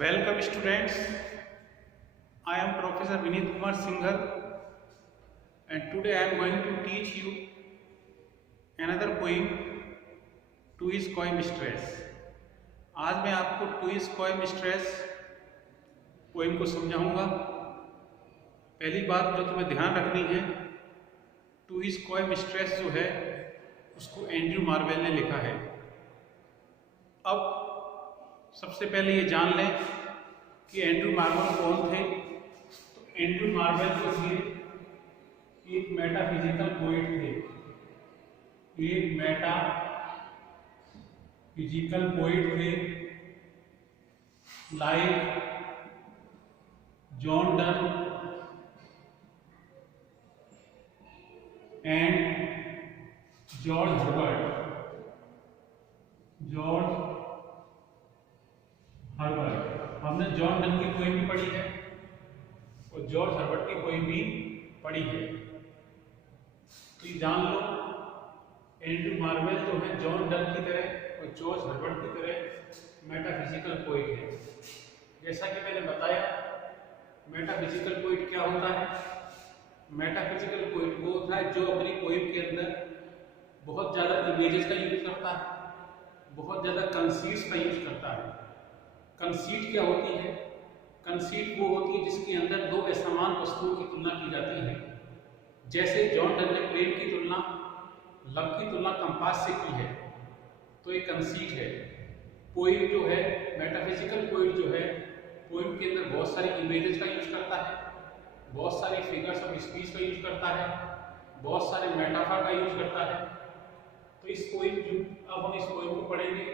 Welcome students, I am Professor Vineet Kumar Singhal and today I am going to teach you another poem To His Coy Mistress। आज मैं आपको To His Coy Mistress poem को समझाऊंगा। पहली बात जो तुम्हें ध्यान रखनी है, To His Coy Mistress जो है उसको एंड्रयू मार्वेल ने लिखा है। अब सबसे पहले ये जान लें कि एंड्रयू मार्वेल कौन थे। तो एंड्रयू मार्वेल जो थे एक मेटाफिजिकल पोएट थे, एक मेटाफिजिकल पोएट थे like John Donne and George Herbert. हमने जॉन डन की पोएम भी पढ़ी है और जॉर्ज हर्बर्ट की पोएम भी पढ़ी है। तो ये जान लो, एंड्रयू मार्वेल जो है जॉन डन की तरह और जॉर्ज हर्बर्ट की तरह मेटाफिजिकल पोएट है। जैसा कि मैंने बताया, मेटाफिजिकल पोएट क्या होता है? मेटाफिजिकल पोएट वो होता है जो अपनी पोएम के अंदर बहुत ज़्यादा इमेजेस का यूज करता है, बहुत ज़्यादा कंसीट्स का यूज करता है। कंसीट क्या होती है? कंसीट वो होती है जिसके अंदर दो असमान वस्तुओं की तुलना की जाती है। जैसे जॉन डन ने प्लेन की तुलना, लव की तुलना कंपास से की है, तो ये कंसीट है। पोएम जो है, मेटाफिजिकल पोएट जो है, पोएम के अंदर बहुत सारी इमेजेस का यूज करता है, बहुत सारी फिगर्स ऑफ स्पीच का यूज करता है, बहुत सारे मेटाफर का यूज करता है। तो इस पोएम जो अब हम इस पोएम को पढ़ेंगे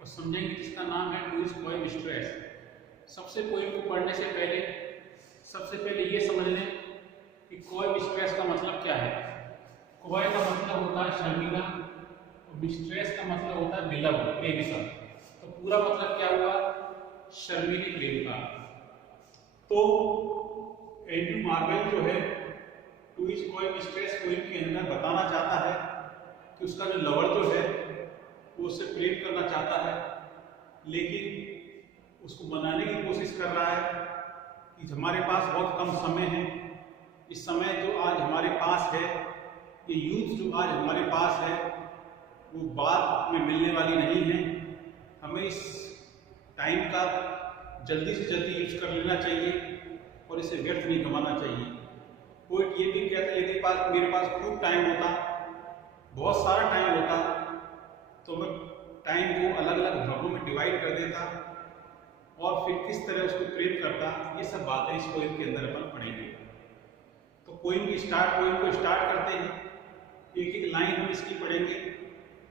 और समझेंगे, जिसका नाम है टू हिज कॉय मिस्ट्रेस। सबसे पोएम को पढ़ने से पहले सबसे पहले ये समझ लें कि कॉय मिस्ट्रेस का मतलब क्या है। कॉय का मतलब होता है शर्मिला और मिस्ट्रेस का मतलब होता है बिलव, प्रेमिका। तो पूरा मतलब क्या हुआ? शर्मिली प्रेमिका। तो एंड्रयू मार्वेल जो है to his coy mistress poem के अंदर बताना चाहता है कि उसका जो लवर जो है वो उससे प्रेम करना चाहता है, लेकिन उसको मनाने की कोशिश कर रहा है कि हमारे पास बहुत कम समय है। इस समय जो आज हमारे पास है, ये यूथ जो आज हमारे पास है, वो बाद में मिलने वाली नहीं है। हमें इस टाइम का जल्दी से जल्दी यूज कर लेना चाहिए और इसे व्यर्थ नहीं गंवाना चाहिए। पोएट ये भी कहता है, यदि मेरे पास खूब टाइम होता, बहुत सारा टाइम होता, तो मैं टाइम को अलग अलग भागों में डिवाइड कर देता और फिर किस तरह उसको प्रेम करता। ये सब बातें इस पोएम के अंदर अपन पढ़ेंगे। तो पोएम को स्टार्ट करते हैं। एक एक लाइन हम इसकी पढ़ेंगे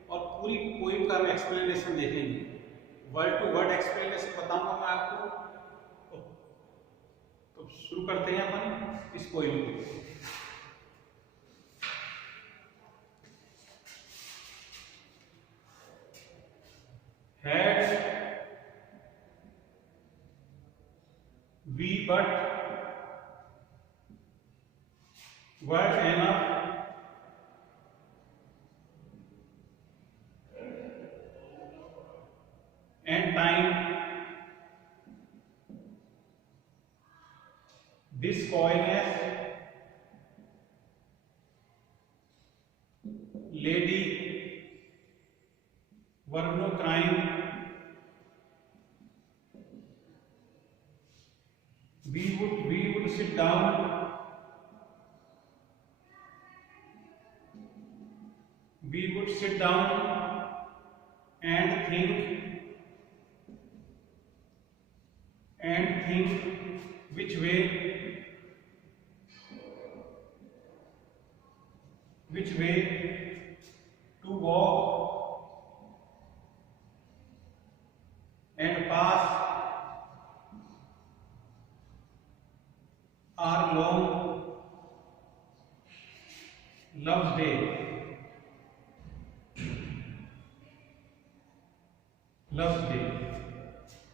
और पूरी पोएम का हम एक्सप्लेनेशन देखेंगे। वर्ड टू वर्ड एक्सप्लेनेशन बताऊंगा मैं आपको। तो शुरू करते हैं अपन इस पोएम को। Had we but were enough and time, this coyness lady were no crime, we would sit down, and think which way to walk and pass our long love's day।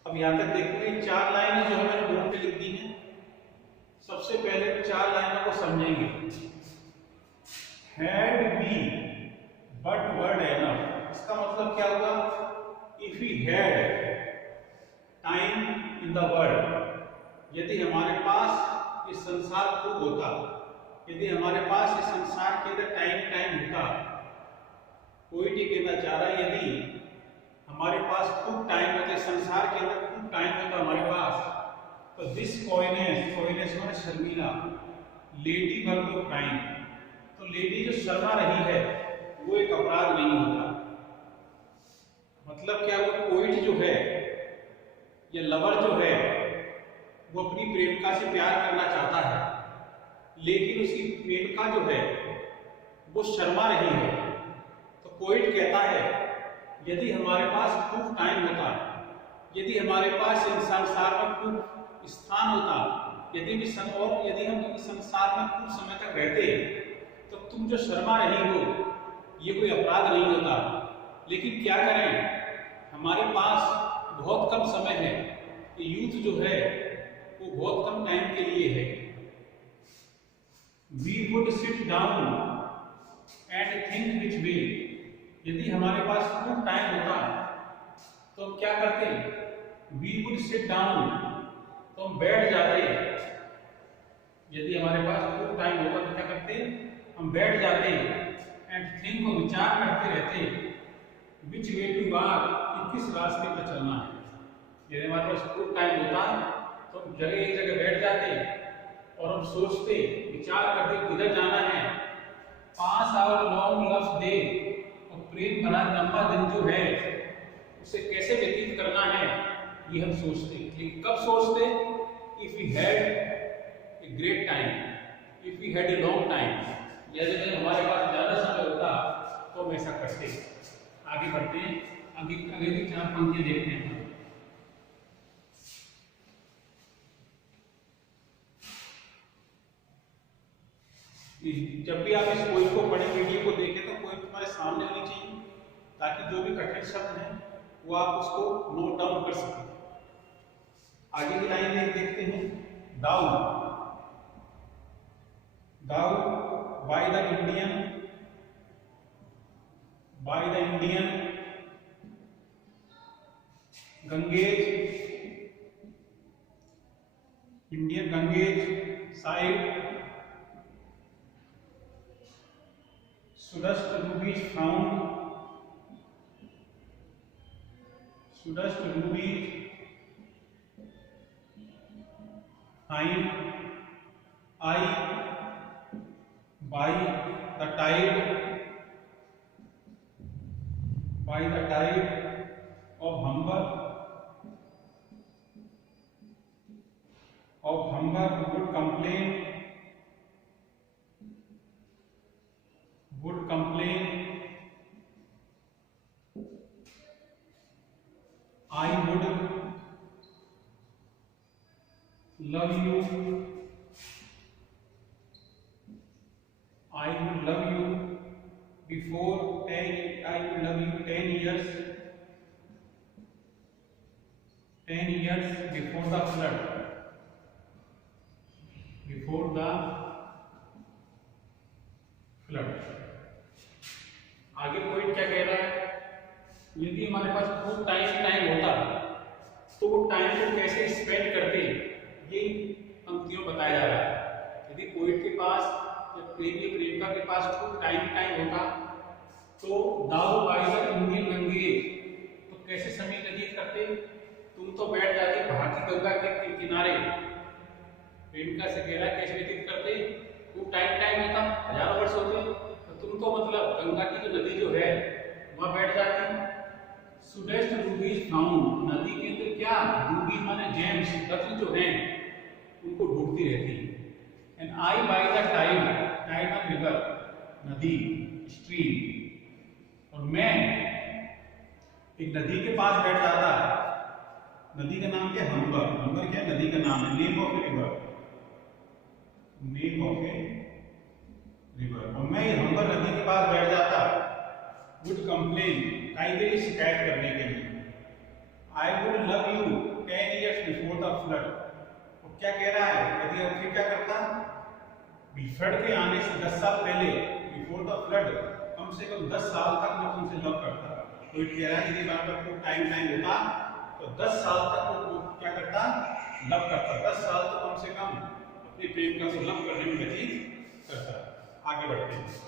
अब यहां तक देखिए, चार लाइनें जो है मैंने बोर्ड पे लिख दी हैं। सबसे पहले चार लाइनों को समझेंगे। Had we but world enough, इसका मतलब क्या होगा? If we had time in the world, यदि हमारे पास ये संसार खूब होता, यदि हमारे पास ये संसार के अंदर टाइम होता, कोई नहीं कहना चाह रहा यदि हमारे पास खूब टाइम होता, संसार के अंदर खूब टाइम होता हमारे पास, तो दिस कोइनेस माने Sharmila, lady verb of crime, तो लेडी जो शर्मा रही है वो एक अपराध नहीं होता। मतलब क्या, वो पोइट जो है या लवर जो है वो अपनी प्रेमिका से प्यार करना चाहता है, लेकिन उसकी प्रेमिका जो है वो शर्मा रही है, तो पोइट कहता है यदि हमारे पास खूब टाइम होता, यदि हमारे पास संसार में खूब स्थान होता, यदि हम इस संसार में खूब समय तक रहते, तो तुम जो शर्मा रही हो ये कोई अपराध नहीं होता। लेकिन क्या करें, हमारे पास बहुत कम समय है, यूथ जो है वो बहुत कम टाइम के लिए है। We would sit down and think which way, यदि हमारे पास खूब टाइम होता तो हम क्या करते, We would sit down, तो हम बैठ जाते, यदि हमारे पास खूब टाइम होता तो क्या करते, हम बैठ जाते, एंड थिंक को विचार करते रहते, विच वे टू वॉक, किस रास्ते पर चलना है। यदि हमारे पास खूब टाइम होता तो हम एक जगह बैठ जाते और हम सोचते, विचार करते किधर जाना है, पास आवर लॉन्ग लव डे, और प्रेम भरा लंबा दिन जो है उसे कैसे व्यतीत करना है ये हम सोचते। लेकिन कब सोचते, if we had a great time, if we had a long time, यदि हमारे पास ज्यादा समय होता तो हम ऐसा करते। आगे बढ़ते हैं, आगे की 4 पंक्तियां देखते हैं। जब भी आप इस पोइम को पढ़ें, वीडियो को देखें, तो पोइम तुम्हारे सामने होनी चाहिए, ताकि जो भी कठिन शब्द हैं वो आप उसको नोट डाउन कर सकें। आगे की लाइन देखते हैं। Down by the Indian Ganges, Indian Ganges side, Sudust rubies found, Sudust rubies find I by the tide of Humber would complain I would love you, before 10 years before the flood, आगे point क्या कह रहा है, यदि हमारे पास खूब time होता तो वो टाइम को कैसे स्पेंड करते, ये पंक्तियों बताया जा रहा है। यदि पोइट के पास या प्रेमिका के पास खूब टाइम होता तो दाऊ बाई द इंडियन गंगेज, तो कैसे समय व्यतीत करते, तुम तो बैठ जाते भारतीय गंगा के किनारे। प्रेमिका से कह रहा है कैसे व्यतीत करते, खूब टाइम होता, हजारों वर्ष होते, तो तुम तो मतलब गंगा की जो नदी जो है वहां बैठ जाती। सुडेस्ट रूबीज फाउंड, नदी के अंदर क्या, रूबी माने जेम्स, रत्न जो हैं उनको ढूंढती रहती। And I by the tide of river, नदी, स्ट्रीम, और मैं एक नदी के पास बैठ जाता। नदी का नाम क्या, हम्बर क्या नदी का नाम है, नेम ऑफ ए रिवर, और मैं हम्बर नदी के पास बैठ जाता। वुड कंप्लेन, कई देर शिकायत करने के लिए। I would love you 10 years before the flood, वो क्या कह रहा है, यदि हम फिर क्या करता, फ्लड के आने से 10 साल पहले, बिफोर द फ्लड, कम से कम 10 साल तक मैं तुमसे लव करता। तो कह रहा है यदि बात को टाइम होता तो 10 साल तक वो क्या करता, लव करता, 10 साल तो कम से कम अपनी प्रेमिका से लव करने में व्यतीत करता। आगे बढ़ते हैं।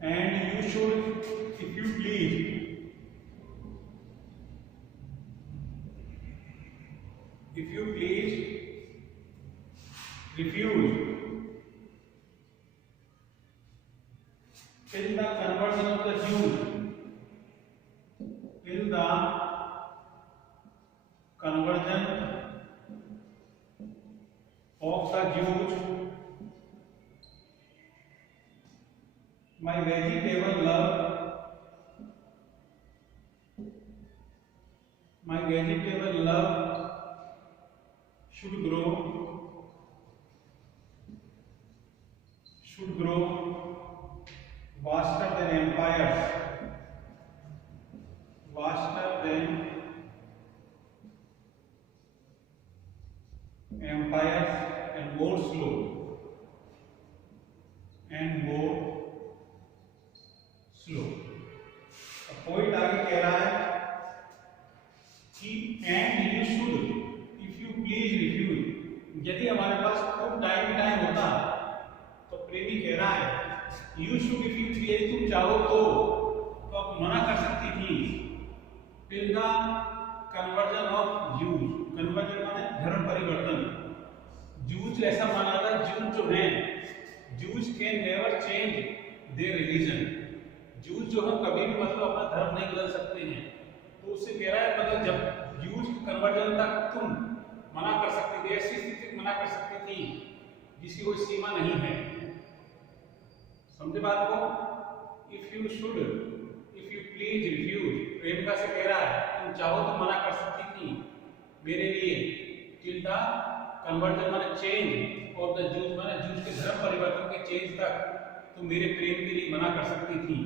And you should if you please refuse till the conversion of the Jews, till the conversion of the Jews, my vegetable love should grow vaster than empires, and more slow point आगे कह रहा है कि and you should if you please refuse, यदि हमारे पास खूब time होता तो प्रेमी कह रहा है you should if you please, तुम चाहो तो आप मना कर सकती थी। Till the conversion of Jews, conversion माने धर्म परिवर्तन। जूज ऐसा माना था, जूज जो है, Jews can never change their religion, Jews जो हम कभी भी मतलब अपना धर्म नहीं बदल सकते हैं। तो उससे कह रहा है मतलब जब जूज कन्वर्जन तक तुम मना कर सकती थी, ऐसी स्थिति मना कर सकती थी जिसकी कोई सीमा नहीं है। समझे बात को? इफ यू प्लीज रिफ्यूज, प्रेमिका से कह रहा है तुम चाहो तो मना कर सकती थी मेरे लिए। टिल द कन्वर्जन माने चेंज और द जूज माने जूज के धर्म परिवर्तन के चेंज तक तुम मेरे प्रेम के लिए मना कर सकती थी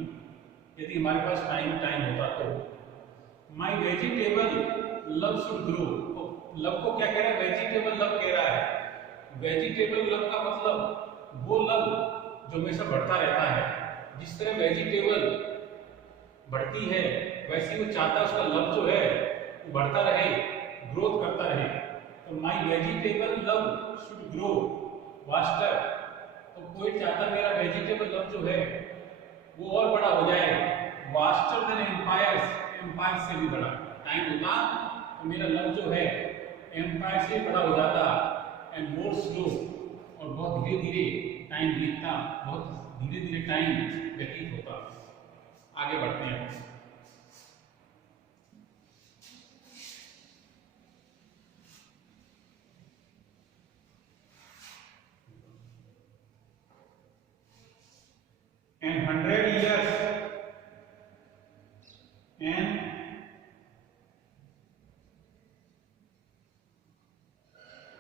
यदि हमारे पास टाइम होता तो। My vegetable love should grow, love को क्या कह रहा है? वेजिटेबल लव कह रहा है। वेजिटेबल लव का मतलब वो लव जो हमेशा बढ़ता रहता है। जिस तरह वेजिटेबल बढ़ती है वैसे वो चाहता है उसका लव जो है वो बढ़ता रहे, ग्रोथ करता रहे। तो my vegetable love should grow vaster, तो कोई चाहता मेरा वेजिटेबल लव जो है वो और बड़ा हो जाए, वास्टर देन एम्पायर्स, एम्पायर से भी बड़ा। टाइम होता तो मेरा लव जो है एम्पायर से बड़ा हो जाता, एंड मोर स्लो, और बहुत धीरे धीरे टाइम बीतता, बहुत धीरे धीरे टाइम व्यतीत होता। आगे बढ़ते हैं। And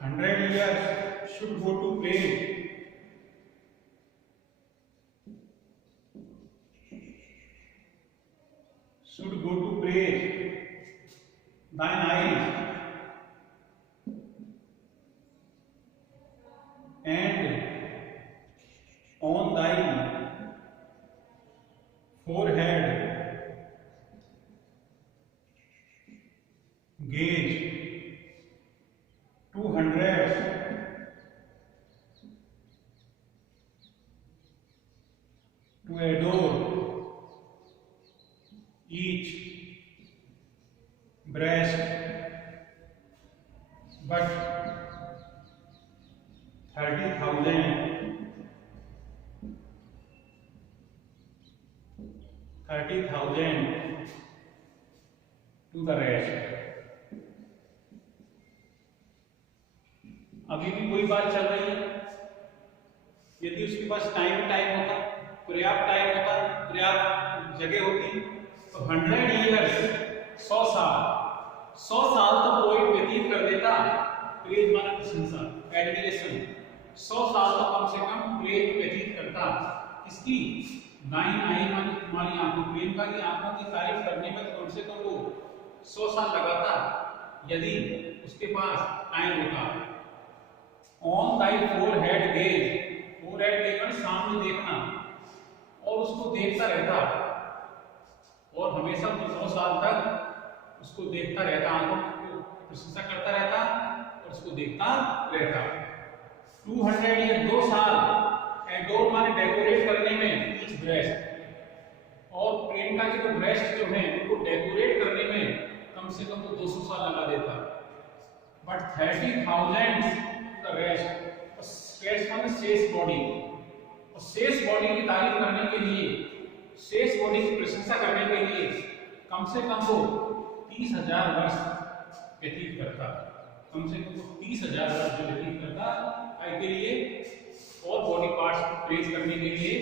100 years should go to praise, thine eyes and on thy forehead gaze 200 to adore each breast, but 30,000 to the rest। अभी भी कोई बात चल रही है। यदि उसके पास टाइम होता, पर्याप्त टाइम होता, पर्याप्त जगह होती तो 100 ईयर्स 100 साल तो पोएट व्यतीत कर देता। प्रेज माना प्रशंसा, एडमिरेशन, 100 साल तो कम से कम प्रेज व्यतीत करता। इसकी 9 आई मानी तुम्हारी आंखों, प्रेम देखा कि आंखों की तारीफ करने में कम से कम वो 100 साल लगाता यदि उसके पास टाइम होता। On Dai forehead gauge, forehead gauge मतलब सामने देखना, और उसको देखता रहता और हमेशा 100 साल तक उसको देखता रहता, आंखों की प्रशंसा करता रहता और उसको देखता रहता। 200 ईयर 2 साल एडोर माने डेकोरेट करने में ईच ब्रेस्ट, और प्रियंका के जो ब्रेस्ट जो है उनको डेकोरेट करने में कम से कम तो 200 साल लगा देता। बट 30,000 द रेस्ट माने शेष बॉडी, और शेष बॉडी की तारीफ करने के लिए, शेष बॉडी की प्रशंसा करने के लिए कम से कम वो 30,000 वर्ष व्यतीत करता, कम से कम वो 30,000 वर्ष जो व्यतीत करता के लिए, और बॉडी पार्ट्स को प्रेज करने के लिए,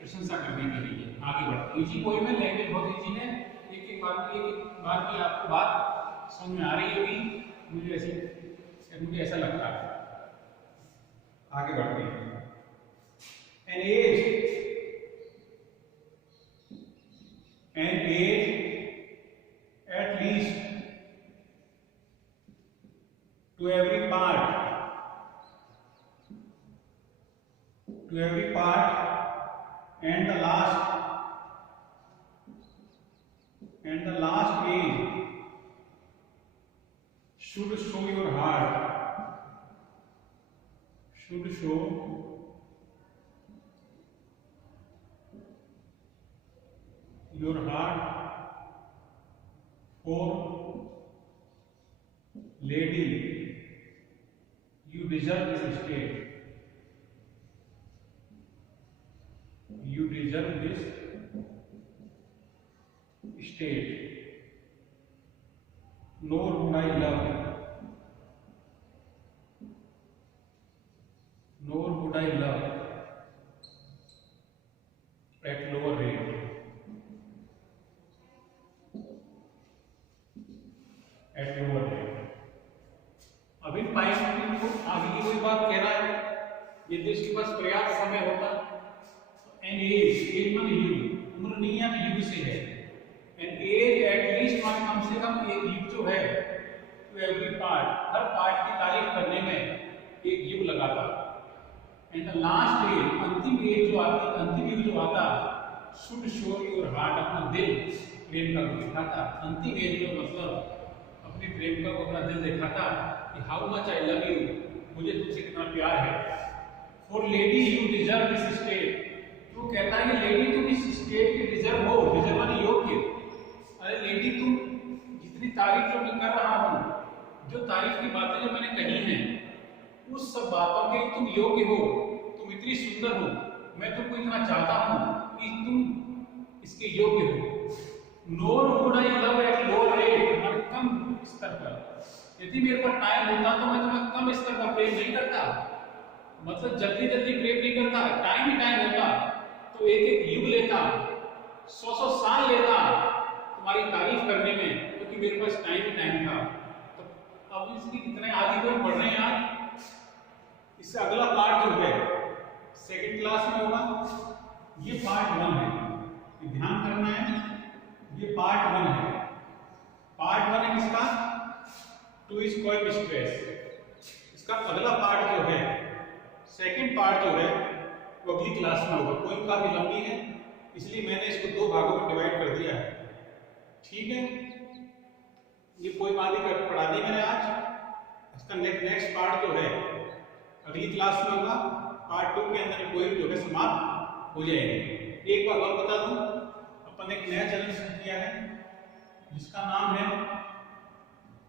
प्रशंसा करने के लिए। आगे बढ़ते, इजी पोएम है, लैंग्वेज बहुत इजी है, एक एक बार की आपको बात समझ में आ रही होगी, मुझे ऐसा लगता है। आगे बढ़ते हैं। An age at least to every part and the last age should show your heart, should show your heart for lady, you deserve this state, you deserve this state, nor would I love, nor would I love at lower rate, at lower rate। अभी time को आगे की कोई बात कह रहा है, यदि उसके पास पर्याप्त समय होता, एन एज माने युग, उम्र नहीं है, युग से है, एन एज एटलीस्ट माने कम से कम एक युग जो है, तो एवरी पार्ट, हर पार्ट की तारीफ करने में एक युग लगाता, एंड द लास्ट एज, अंतिम एज जो आती, अंतिम युग जो आता, शुड शो योर हार्ट, अपना दिल प्रेम का दिखाता, अंतिम एज जो मतलब अपनी प्रेमिका को अपना दिल दिखाता कि how much I love you, मुझे तुमसे कितना प्यार है। For lady you deserve this state, तो कहता है कि लेडी तुम इस स्टेट के डिजर्व हो, डिजर्व माने योग्य। अरे लेडी तुम जितनी तारीफ जो मैं कर रहा हूँ, जो तारीफ की बातें जो मैंने कही हैं, उस सब बातों के तुम योग्य हो, तुम इतनी सुंदर हो, मैं तुमको इतना चाहता हूँ कि तुम इसके योग्य हो। Nor would I love at lower rate, माने कम स्तर पर, यदि मेरे पास टाइम होता तो मैं तुम्हें कम स्तर का प्रेम नहीं करता, मतलब जल्दी जल्दी प्रेम नहीं करता, टाइम ही टाइम होता तो एक एक युग लेता, 100 साल लेता तुम्हारी तारीफ करने में, क्योंकि मेरे पास टाइम ही टाइम था। तो अब इसकी कितने आगे कोई पढ़ रहे हैं आज, इससे अगला पार्ट जो है सेकंड क्लास में होगा, ये पार्ट 1 है, ध्यान करना है, ये पार्ट 1 है। पार्ट 1 है किसका, टू इज कोई स्ट्रेस। इसका अगला पार्ट जो है, सेकंड पार्ट जो है, वो अगली क्लास में होगा। पोएम काफी लंबी है, इसलिए मैंने इसको 2 भागों में डिवाइड कर दिया है, ठीक है। ये पोएम आदि कर पढ़ा दी मैंने आज, इसका नेक्स्ट पार्ट जो है अगली क्लास में होगा। पार्ट 2 के अंदर पोएम जो है समाप्त हो जाएगी। एक बार और बता दूं, अपन एक नया चैनल शुरू किया है जिसका नाम है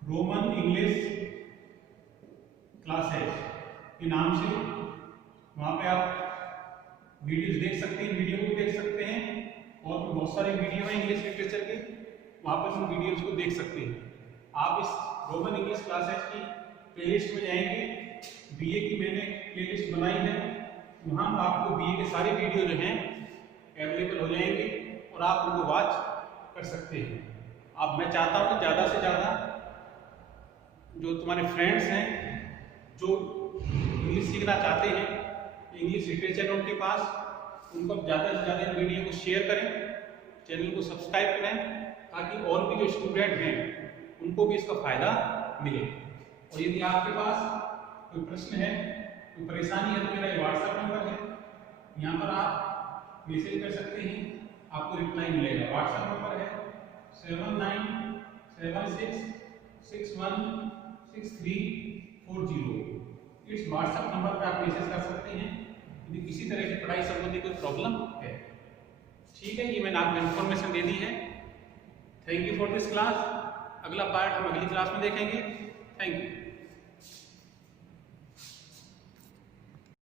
रोमन इंग्लिश क्लासेस के नाम से। वहां पे आप वीडियोस देख सकते हैं, वीडियो को देख सकते हैं, और भी बहुत सारी वीडियो है इंग्लिश लिटरेचर की, वहां पर उन वीडियोस को देख सकते हैं। आप इस रोमन इंग्लिश क्लासेस की प्लेलिस्ट में जाएंगे, बीए की मैंने प्लेलिस्ट बनाई है, वहां आपको बीए के सारे वीडियो जो हैं अवेलेबल हो जाएंगे और आप उनको वॉच कर सकते हैं। अब मैं चाहता हूं कि ज़्यादा से ज़्यादा जो तुम्हारे फ्रेंड्स हैं जो इंग्लिश सीखना चाहते हैं, इंग्लिश लिटरेचर उनके पास, उनको ज़्यादा से ज़्यादा इन वीडियो को शेयर करें, चैनल को सब्सक्राइब करें ताकि और भी जो स्टूडेंट हैं उनको भी इसका फायदा मिले। और यदि आपके पास कोई प्रश्न है, कोई परेशानी है, तो मेरा ये व्हाट्सएप नंबर है, यहाँ पर आप मैसेज कर सकते हैं, आपको रिप्लाई मिलेगा। व्हाट्सएप नंबर है 7976616340। इस व्हाट्सएप नंबर पर आप मैसेज कर सकते हैं यदि किसी तरह की पढ़ाई संबंधी कोई प्रॉब्लम है। ठीक है, ये मैंने आपको इन्फॉर्मेशन दे दी है। Thank you for this class. अगला पार्ट हम अगली क्लास में देखेंगे। Thank you.